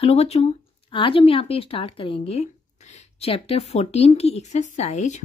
Hello बच्चों, आज हम यहाँ पे स्टार्ट करेंगे चैप्टर 14 की एक्सरसाइज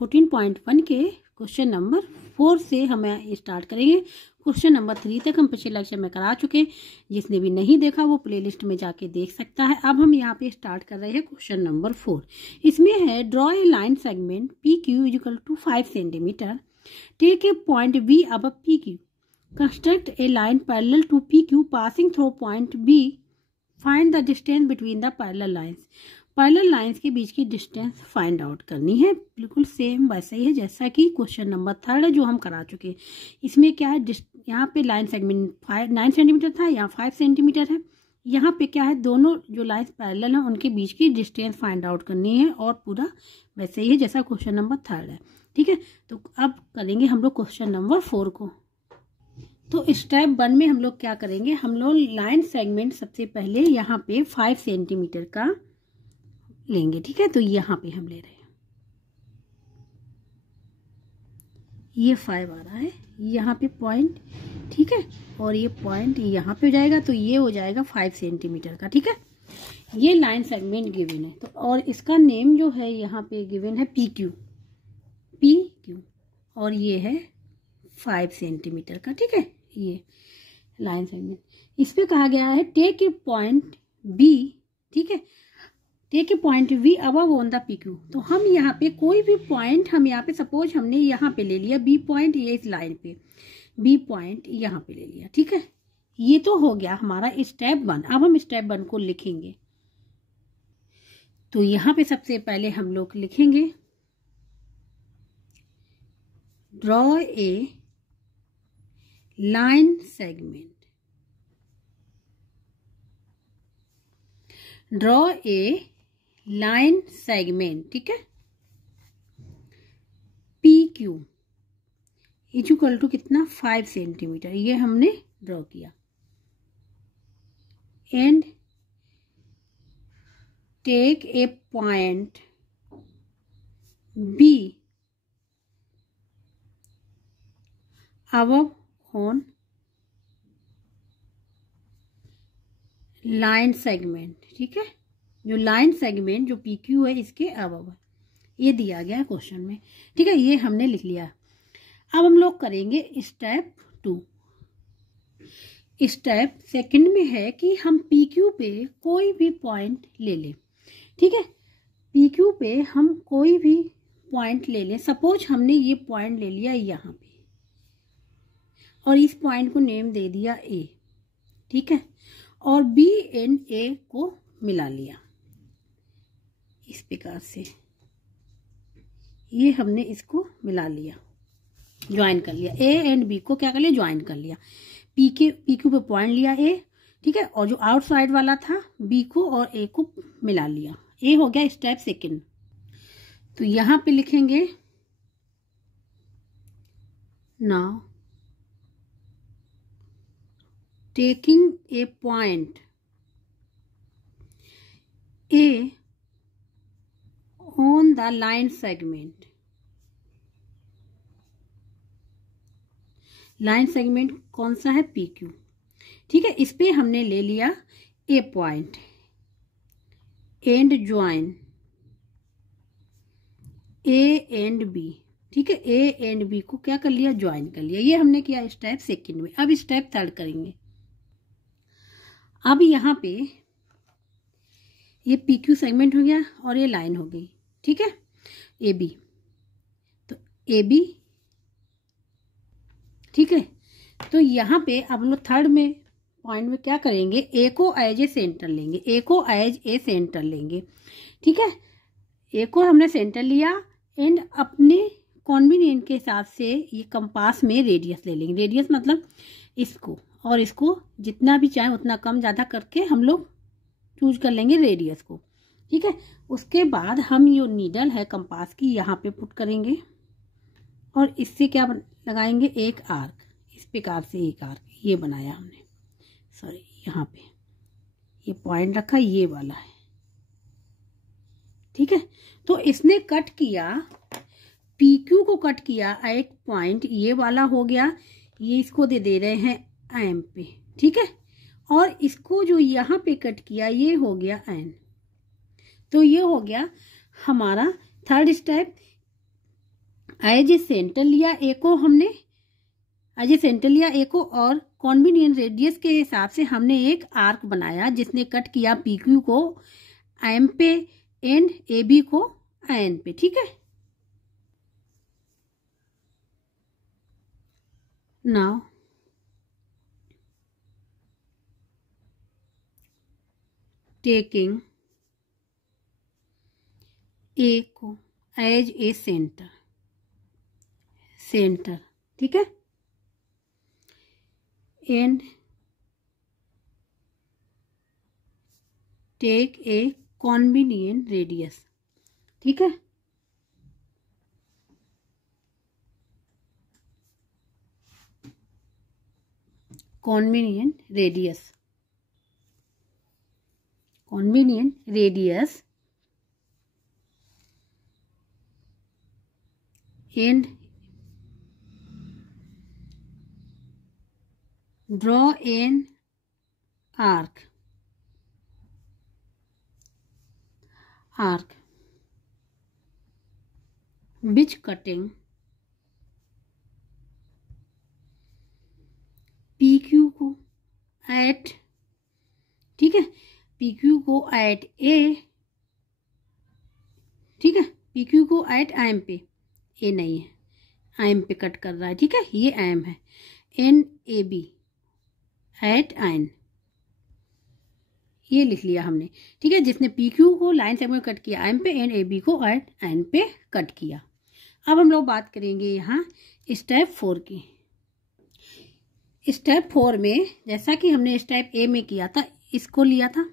14.1 के क्वेश्चन नंबर 4 से हम स्टार्ट करेंगे। क्वेश्चन नंबर 3 तक हम पिछले लेक्चर में करा चुके। जिसने भी नहीं देखा वो प्लेलिस्ट में जाके देख सकता है। अब हम यहाँ पे स्टार्ट कर रहे हैं क्वेश्चन नंबर 4। इसमें है draw a line segment P Q equal to 5 centimetre, take a point B above P Q, construct a line parallel to P Q passing through point B, find the distance between the parallel lines. Parallel lines के बीच की distance find out करनी है। बिल्कुल same वैसा ही है जैसा कि क्वेश्चन नंबर 3 है जो हम करा चुके हैं। इसमें क्या है, यहाँ पे लाइन सेगमेंट 9 सेंटीमीटर था, यहाँ 5 सेंटीमीटर है। यहाँ पे क्या है, दोनों जो लाइंस पैरेलल हैं उनके बीच की डिस्टेंस फाइंड आउट करनी है और पूरा वैसे ही है जैसा क्वेश्चन नंबर 3 है। ठीक है, तो अब करेंगे हम लोग क्वेश्चन नंबर 4 को। तो स्टेप 1 में हम लोग क्या करेंगे, हम लोग लाइन सेगमेंट सबसे पहले यहाँ पे 5 सेंटीमीटर का लेंगे। ठीक है, तो यहाँ पे हम ले रहे हैं, ये 5 आ रहा है, यहाँ पे पॉइंट, ठीक है, और ये पॉइंट यहाँ पे हो जाएगा, तो ये हो जाएगा 5 सेंटीमीटर का। ठीक है, ये लाइन सेगमेंट गिवन है। तो और इसका नेम जो है यहाँ पे गिवन है पी क्यू, और ये है 5 सेंटीमीटर का। ठीक है, ये लाइन सेगमेंट। इस पे कहा गया है टेक ए पॉइंट बी, ठीक है, take a point B above on the P Q. तो हम यहाँ पे कोई भी पॉइंट, हम यहाँ पे सपोज हमने यहाँ पे ले लिया बी पॉइंट, ये इस लाइन पे बी पॉइंट यहाँ पे ले लिया। ठीक है, ये तो हो गया हमारा स्टेप 1। अब हम स्टेप 1 को लिखेंगे। तो यहाँ पे सबसे पहले हम लोग लिखेंगे draw a line segment, draw a line segment, ठीक है, पी क्यू इक्वल टू कितना 5 सेंटीमीटर, ये हमने ड्रॉ किया। And take a point B above on line segment. ठीक है, जो लाइन सेगमेंट जो पी क्यू है इसके अबव है, ये दिया गया है क्वेश्चन में। ठीक है, ये हमने लिख लिया। अब हम लोग करेंगे स्टेप 2। स्टेप 2 में है कि हम पी क्यू पे कोई भी पॉइंट ले लें। ठीक है, पी क्यू पे हम कोई भी पॉइंट ले लें। सपोज हमने ये पॉइंट ले लिया यहाँ पे और इस पॉइंट को नेम दे दिया ए, ठीक है, और बी एंड ए को मिला लिया इस प्रकार से। ये हमने इसको मिला लिया, ज्वाइन कर लिया। ए एंड बी को क्या कर लिया, ज्वाइन कर लिया। पी क्यू पे पॉइंट लिया ए, ठीक है, और जो आउटसाइड वाला था बी को और ए को मिला लिया। ए हो गया स्टेप 2। तो यहां पे लिखेंगे now taking a point A on the line segment। Line segment कौन सा है, पी क्यू। ठीक है, इस पे हमने ले लिया a point and join A and B. ठीक है, ए एंड बी को क्या कर लिया, ज्वाइन कर लिया। ये हमने किया स्टेप 2 में। अब स्टेप 3 करेंगे। अब यहाँ पे ये पी क्यू सेगमेंट हो गया और ये लाइन हो गई। ठीक है, ए बी, तो ए बी, ठीक है। तो यहाँ पे अब लोग 3rd में पॉइंट में क्या करेंगे, ए को एज ए सेंटर लेंगे, ए को एज ए सेंटर लेंगे। ठीक है, ए को हमने सेंटर लिया एंड अपने कॉन्वीनियंट के हिसाब से ये कंपास में रेडियस ले लेंगे। रेडियस मतलब इसको और इसको जितना भी चाहे उतना कम ज़्यादा करके हम लोग चूज कर लेंगे रेडियस को। ठीक है, उसके बाद हम ये नीडल है कंपास की यहाँ पे पुट करेंगे और इससे क्या लगाएंगे, एक आर्क। इस प्रकार से एक आर्क ये बनाया हमने, सॉरी यहाँ पे ये पॉइंट रखा, ये वाला है। ठीक है, तो इसने कट किया, पी क्यू को कट किया, एक पॉइंट ये वाला हो गया, ये इसको दे रहे हैं एम पे। ठीक है, और इसको जो यहाँ पे कट किया ये हो गया एन। तो ये हो गया हमारा third step. As a centre लिया ए को हमने, एज ए सेंटर लिया ए को और कॉन्वीनियंट रेडियस के हिसाब से हमने एक आर्क बनाया जिसने कट किया पी क्यू को एम पे एंड ए बी को एन पे। ठीक है, नाउ टेकिंग ए को एज ए सेंटर, ठीक है, and take a convenient radius. ठीक है, convenient radius and draw an arc which cutting PQ को at, ठीक है, PQ को at A, ठीक है, PQ को at IM पे, A नहीं है IM पे कट कर रहा है। ठीक है, ये IM है, एन ए बी एट आइन, ये लिख लिया हमने। ठीक है, जिसने पी क्यू को लाइन सेगमेंट कट किया आइन पे, एन ए बी को एट आइन पे कट किया। अब हम लोग बात करेंगे यहाँ स्टेप 4 की। स्टेप 4 में जैसा कि हमने स्टेप ए में किया था, इसको लिया था,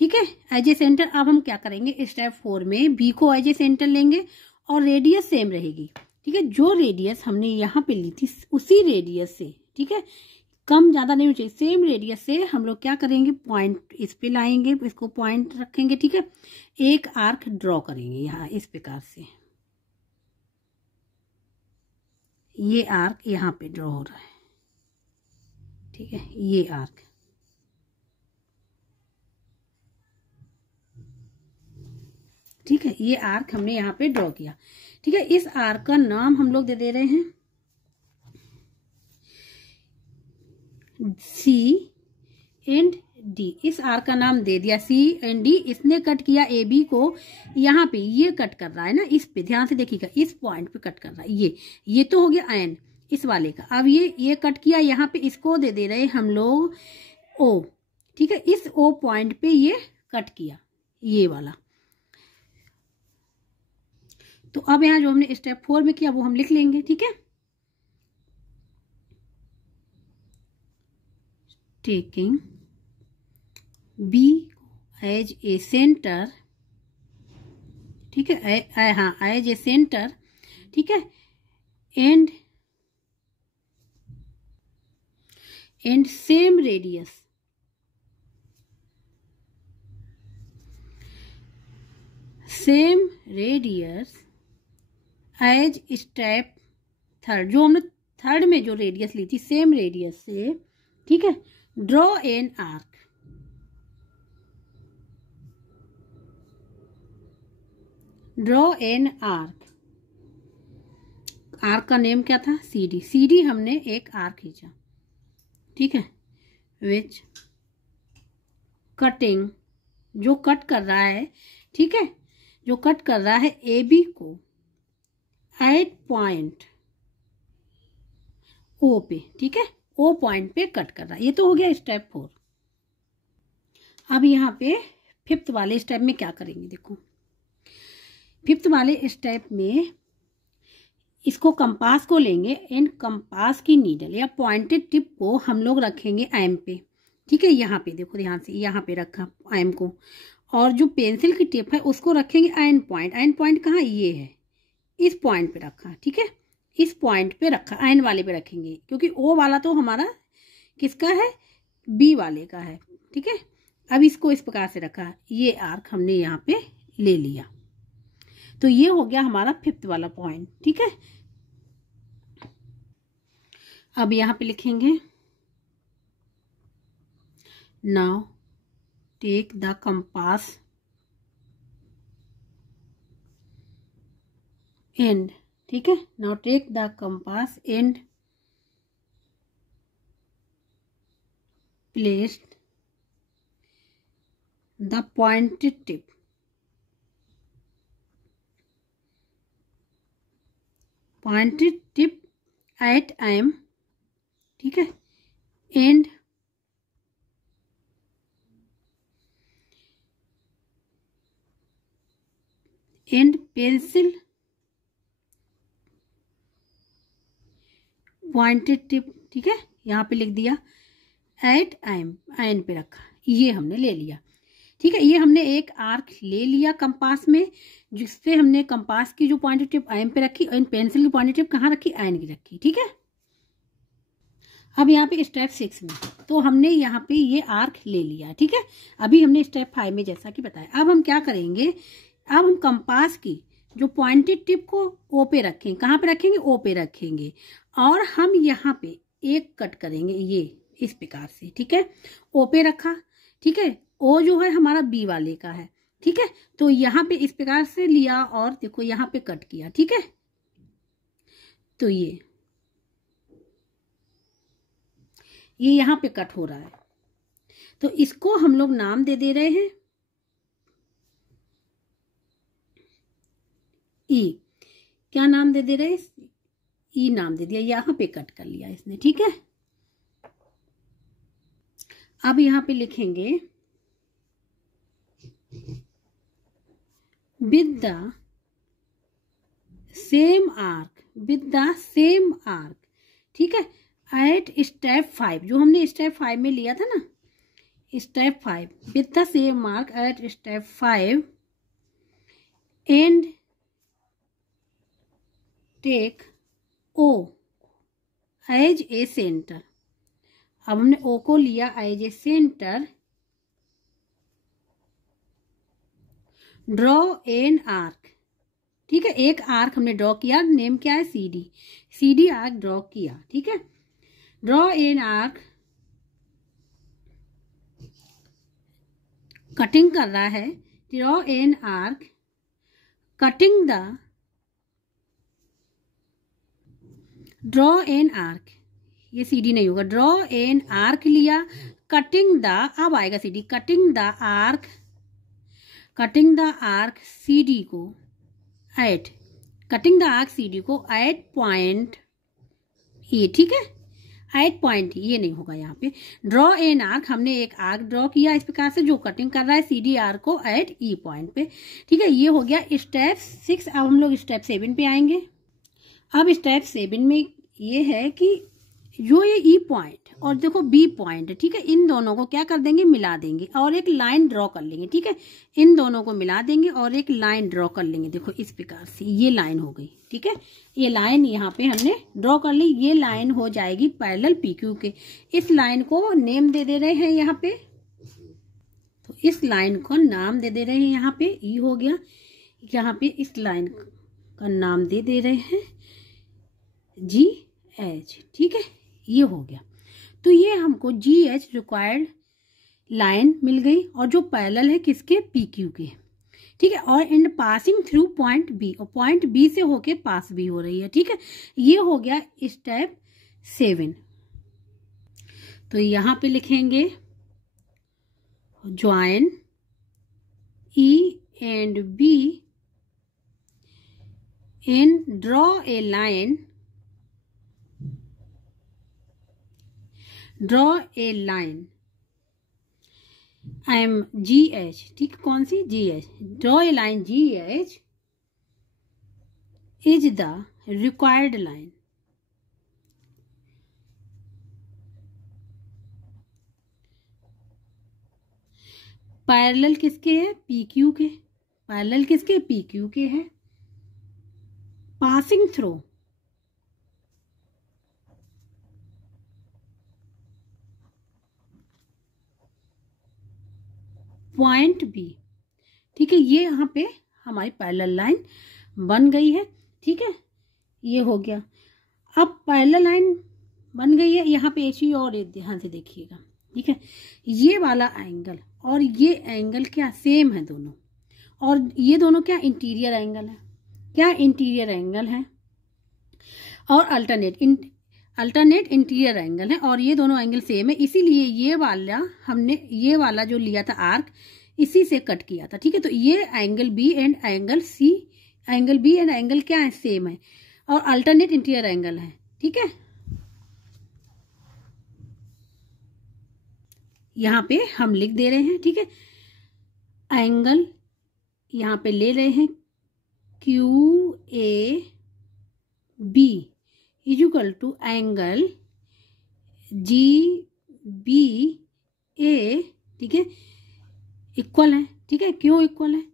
ठीक है, एज ए सेंटर। अब हम क्या करेंगे, स्टेप 4 में बी को एज ए सेंटर लेंगे और रेडियस सेम रहेगी। ठीक है, जो रेडियस हमने यहाँ पे ली थी उसी रेडियस से, ठीक है, कम ज़्यादा नहीं चाहिए, सेम रेडियस से हम लोग क्या करेंगे, पॉइंट इस पे लाएंगे, इसको पॉइंट रखेंगे। ठीक है, एक आर्क ड्रॉ करेंगे यहाँ इस प्रकार से, ये आर्क यहाँ पे ड्रॉ हो रहा है। ठीक है, ये आर्क, ठीक है, ये आर्क हमने यहाँ पे ड्रॉ किया। ठीक है, इस आर्क का नाम हम लोग दे रहे हैं सी एंड डी। इस आर्क का नाम दे दिया सी एंड डी। इसने कट किया ए बी को, यहाँ पे ये कट कर रहा है ना, इस पे ध्यान से देखिएगा, इस पॉइंट पे कट कर रहा है। ये तो हो गया एन इस वाले का। अब ये कट किया यहाँ पे, इसको दे रहे हम लोग ओ। ठीक है, इस ओ पॉइंट पे ये कट किया, ये वाला। तो अब यहाँ जो हमने स्टेप 4 में किया वो हम लिख लेंगे। ठीक है, taking B as a centre, ठीक है, हाँ एज ए सेंटर, ठीक है, and same radius, as step 3, जो हमने थर्ड में जो रेडियस ली थी सेम रेडियस से। ठीक है, ड्रॉ एन आर्क, आर्क का नेम क्या था, सी डी हमने एक आर्क खींचा। ठीक है, विच कटिंग, जो कट कर रहा है, ठीक है, जो कट कर रहा है ए बी को एट पॉइंट ओ पे। ठीक है, ओ पॉइंट पे कट कर रहा है। ये तो हो गया स्टेप 4। अब यहाँ पे 5th वाले स्टेप में क्या करेंगे, देखो 5th वाले स्टेप में इसको कंपास को लेंगे एंड कंपास की नीडल या पॉइंटेड टिप को हम लोग रखेंगे एम पे। ठीक है, यहाँ पे देखो ध्यान से, यहाँ पे रखा एम को, और जो पेंसिल की टिप है उसको रखेंगे एंड पॉइंट। एंड पॉइंट कहाँ, ये है, इस पॉइंट पे रखा। ठीक है, इस पॉइंट पे रखा, एंड वाले पे रखेंगे, क्योंकि ओ वाला तो हमारा किसका है, बी वाले का है। ठीक है, अब इसको इस प्रकार से रखा, ये आर्क हमने यहाँ पे ले लिया। तो ये हो गया हमारा 5th वाला पॉइंट। ठीक है, अब यहाँ पे लिखेंगे now take the compass and, ठीक है, now take the compass and place the pointed tip at M, ठीक है, एंड पेंसिल पॉइंटेड टिप, ठीक है, यहाँ पे लिख दिया एट एम, एन पे रखा, ये हमने ले लिया, ठीक है। ये हमने एक आर्क ले लिया कंपास में, जिससे हमने कंपास की जो पॉइंटेड टिप एम पे रखी और पेंसिल की पॉइंटेड टिप कहाँ रखी, एन की रखी, ठीक है। अब यहाँ पे स्टेप 6 में तो हमने यहाँ पे ये आर्क ले लिया, ठीक है। अभी हमने स्टेप 5 में जैसा कि बताया, अब हम क्या करेंगे, अब हम कंपास की जो पॉइंटेड टिप को ओ पे रखेंगे, कहाँ पे रखेंगे, ओ पे रखेंगे, और हम यहाँ पे एक कट करेंगे, ये इस प्रकार से, ठीक है, ओ पे रखा, ठीक है, ओ जो है हमारा बी वाले का है, ठीक है, तो यहाँ पे इस प्रकार से लिया और देखो यहाँ पे कट किया, ठीक है। तो ये यहाँ पे कट हो रहा है, तो इसको हम लोग नाम दे रहे हैं ई, क्या नाम दे रहे हैं, ई नाम दे दिया, यहाँ पे कट कर लिया इसने, ठीक है। अब यहाँ पे लिखेंगे विद द सेम आर्क, ठीक है, एट स्टेप 5, जो हमने स्टेप 5 में लिया था ना, step 5 with the same arc at step 5 and take O as a centre. अब हमने ओ को लिया as a centre, draw an arc, ठीक है, एक आर्क हमने ड्रॉ किया, नेम क्या है, सी डी आर्क ड्रॉ किया, ठीक है, ड्रॉ एन आर्क, कटिंग कर रहा है, draw an arc cutting the, draw an arc, ये सी डी नहीं होगा, ड्रॉ एन आर्क लिया, कटिंग द, अब आएगा C D, cutting the arc C D को at, cutting the arc C D को एट पॉइंट ए, ठीक है, एट पॉइंट, ये नहीं होगा यहाँ पे, ड्रॉ एन आर्क, हमने एक आर्क ड्रॉ किया इस प्रकार से जो कटिंग कर रहा है सी डी आर्क को एट ई पॉइंट पे, ठीक है, ये हो गया स्टेप 6। अब हम लोग स्टेप 7 पे आएंगे। अब स्टेप 7 में ये है कि जो ये ई पॉइंट और देखो बी पॉइंट, ठीक है, इन दोनों को क्या कर देंगे, मिला देंगे और एक लाइन ड्रॉ कर लेंगे, ठीक है, इन दोनों को मिला देंगे और एक लाइन ड्रॉ कर लेंगे, देखो इस प्रकार से ये लाइन हो गई, ठीक है, ये लाइन यहाँ पे हमने ड्रॉ कर ली, ये लाइन हो जाएगी पैरेलल पीक्यू के। इस लाइन को नेम दे रहे हैं यहाँ पे, तो इस लाइन को नाम दे रहे हैं यहाँ पे, ई हो गया, यहाँ पे इस लाइन का नाम दे रहे हैं जी एच, ठीक है, ये हो गया। तो ये हमको जी एच रिक्वायर्ड लाइन मिल गई और जो पैरेलल है किसके, पी क्यू के, ठीक है, और इन पासिंग थ्रू पॉइंट बी, और पॉइंट बी से होके पास भी हो रही है, ठीक है, ये हो गया स्टेप 7। तो यहाँ पे लिखेंगे join E and B and draw a line, draw a line I M G H, ठीक, कौन सी, G H, draw a line G H is the required line, parallel किसके है, पी क्यू के, पैरेलल किसके, पी क्यू के है, passing through point B, ठीक है, ये यहाँ पे हमारी पैरेलल लाइन बन गई है, ठीक है, ये हो गया। अब पैरेलल लाइन बन गई है, यहाँ पे एक चीज और ध्यान से देखिएगा, ठीक है। ये वाला एंगल और ये एंगल क्या सेम है दोनों, और ये दोनों क्या इंटीरियर एंगल है, क्या इंटीरियर एंगल है, और अल्टरनेट इंटीरियर एंगल है, और ये दोनों एंगल सेम है। इसीलिए ये वाला जो लिया था आर्क, इसी से कट किया था। ठीक है, तो ये एंगल बी एंड एंगल क्या है, सेम है, और अल्टरनेट इंटीरियर एंगल है। ठीक है, यहाँ पे हम लिख दे रहे हैं। ठीक है, एंगल यहाँ पे ले रहे हैं QAB is equal to angle GBA। ठीक है, इक्वल है। ठीक है, क्यों इक्वल है,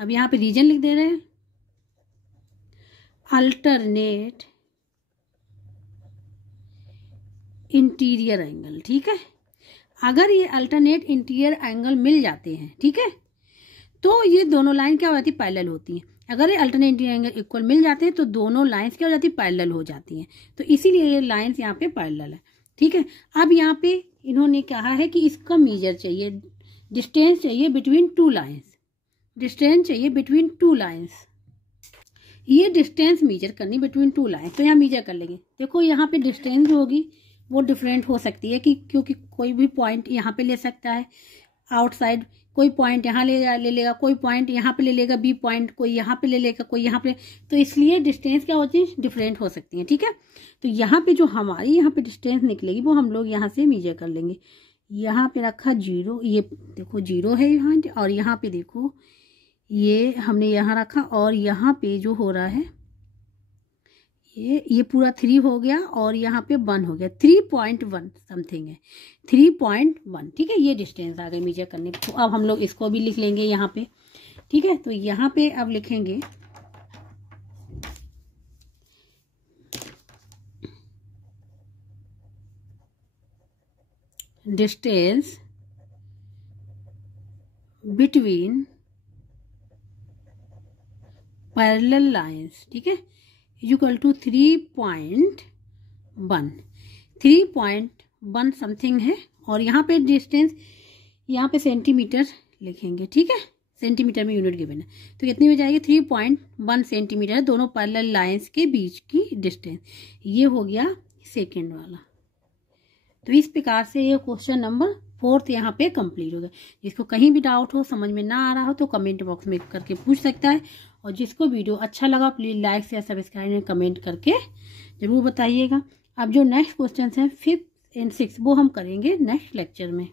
अब यहाँ पे रीजन लिख दे रहे हैं, अल्टरनेट इंटीरियर एंगल। ठीक है, अगर ये अल्टरनेट इंटीरियर एंगल मिल जाते हैं, ठीक है, तो ये दोनों लाइन क्या हो जाती है, पैरेलल होती हैं। अगर ये अल्टरनेट इंटीरियर एंगल इक्वल मिल जाते हैं तो दोनों लाइंस क्या हो जाती है, पैरेलल हो जाती हैं। तो इसीलिए ये लाइंस यहाँ पे पैरेलल है। ठीक है, अब यहाँ पे इन्होंने कहा है कि इसका मेजर चाहिए, डिस्टेंस चाहिए बिटवीन टू लाइंस, डिस्टेंस चाहिए बिटवीन टू लाइंस। ये डिस्टेंस मेजर करनी बिटवीन टू लाइंस, तो यहाँ मेजर कर लेंगे। देखो यहाँ पे डिस्टेंस जो होगी वो डिफरेंट हो सकती है, कि क्योंकि कोई भी पॉइंट यहाँ पे ले सकता है आउटसाइड, कोई पॉइंट यहाँ ले लेगा, कोई पॉइंट यहाँ पे ले लेगा बी पॉइंट, कोई यहाँ पे ले लेगा, कोई यहाँ पे, तो इसलिए डिस्टेंस क्या होती है, डिफरेंट हो सकती है। ठीक है, तो यहाँ पे जो हमारी यहाँ पे डिस्टेंस निकलेगी वो हम लोग यहाँ से मेजर कर लेंगे। यहाँ पे रखा 0, ये देखो 0 है यहाँ, और यहाँ पे देखो ये हमने यहाँ रखा, और यहाँ पे जो हो रहा है ये पूरा 3 हो गया, और यहाँ पे 1 हो गया, 3.1 समथिंग है, 3.1। ठीक है, ये डिस्टेंस आ गई मेजर करने। तो अब हम लोग इसको भी लिख लेंगे यहाँ पे। ठीक है, तो यहाँ पे अब लिखेंगे डिस्टेंस बिटवीन पैरेलल लाइंस। ठीक है, इक्वल टू 3.1 समथिंग है, और यहाँ पे डिस्टेंस यहाँ पे सेंटीमीटर लिखेंगे। ठीक है, सेंटीमीटर में यूनिट गिवन है, तो कितनी हो जाएगी, 3.1 सेंटीमीटर दोनों पैरेलल लाइंस के बीच की डिस्टेंस। ये हो गया सेकेंड वाला। तो इस प्रकार से ये क्वेश्चन नंबर 4 यहाँ पे कंप्लीट हो गया। जिसको कहीं भी डाउट हो, समझ में ना आ रहा हो, तो कमेंट बॉक्स में करके पूछ सकता है, और जिसको वीडियो अच्छा लगा प्लीज़ लाइक शेयर सब्सक्राइब में कमेंट करके ज़रूर बताइएगा। अब जो नेक्स्ट क्वेश्चन है 5th and 6th वो हम करेंगे नेक्स्ट लेक्चर में।